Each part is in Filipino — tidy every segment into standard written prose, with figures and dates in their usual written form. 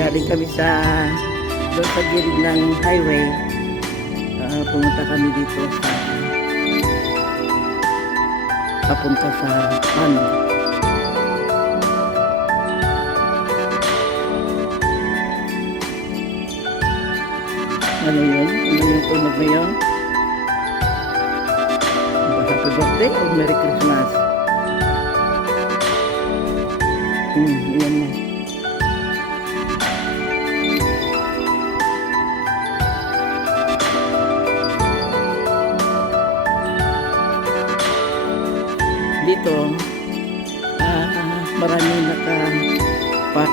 Galing kami sa doon sa gilid ng highway. Pumunta kami dito sa papunta sa pond. Ano yun? Ano yung tunog na yun? Happy birthday o Merry Christmas? Yan na. Dito maraming naka-park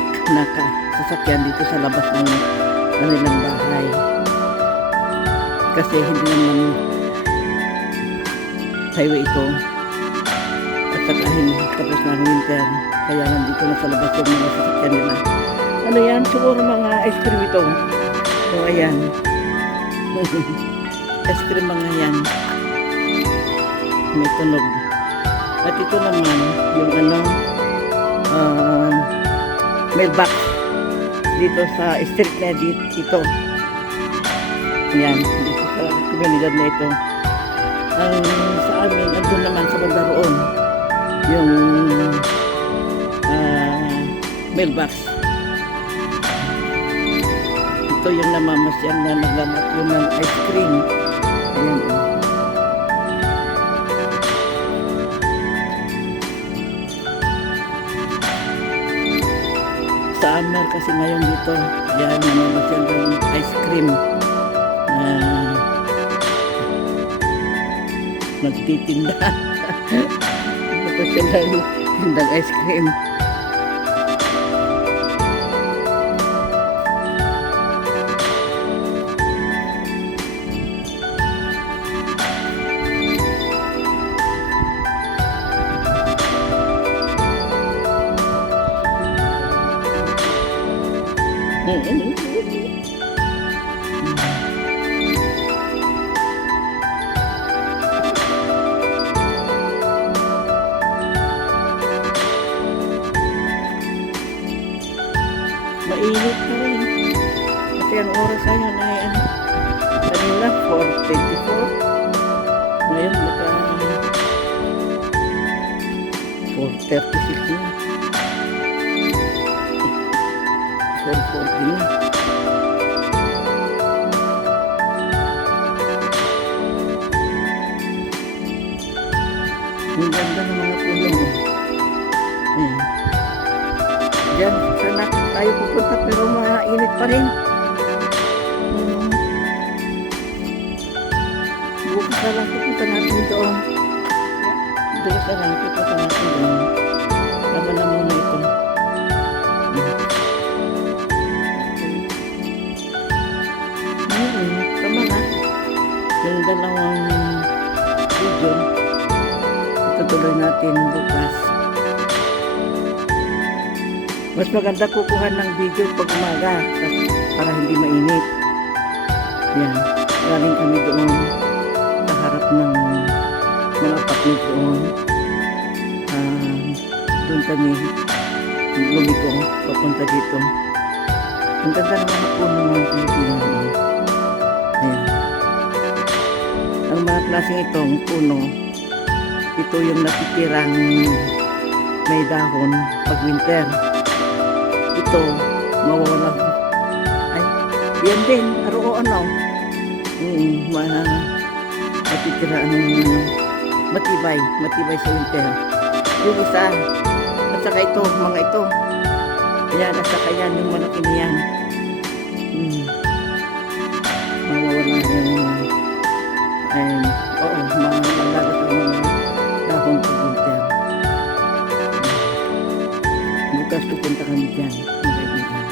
sasakyan dito sa labas ng kanilang bahay kasi hindi naman highway ito at saka tapos na winter kaya nandito na sa labas yung mga sasakyan nila. Ano yan? Siguro mga ice cream ito. So ayan. Ice cream mga yan. May tunog. At ito naman, yung mailbox dito sa street na dito. Yan, dito sa komunidad na ito. Ang sa amin, andun naman sa banda roon, yung mailbox. Ito yung namamasyan na naglalako ng ice cream. Ayan o. Summer kasi ngayon dito. Yan, namamasyan ng ice cream. Nagtitinda. Namamasyan ng tindang ice cream. Mainit pa rin. Kasi ang oras ngayon ay kanina 4:24. Ngayon baka 4:36 na. 4:40 na. Ang ganda ng mga puno. Ayan. Diyan, sana tayo pupunta pero mainit pa rin. Bukas na lang pupunta natin doon. Bukas na lang pupunta natin doon. Laban na muna ito. Tama na. Yung dalawang video, itutuloy natin bukas. Mas maganda kukuha ng video pag umaga para hindi mainit. Yan. Galing kami doon sa harap ng mga apartment doon. Doon kami lumiko papunta dito. Ang ganda ng mga puno ng Pilipinas. Ayan. Ang mga klaseng itong puno, ito yung natitirang may dahon pag winter. Ito, mawawala. Ay, yan din. Aro ano. Matitira matibay. Matibay sa winter. Yung isa. At saka ito, mga ito. Yan, at saka yan, yung malaki niyan. Mawawala yung mga malaga sa mga dahon sa winter. Bukas pupunta kami dyan, mga kaibigan.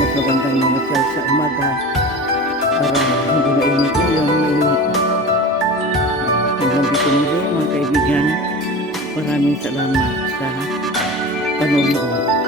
Mas magandang mamasyal sa umaga para hindi mainit ngayon, mainit. Hanggang dito muli, mga kaibigan. Maraming salamat sa panonood.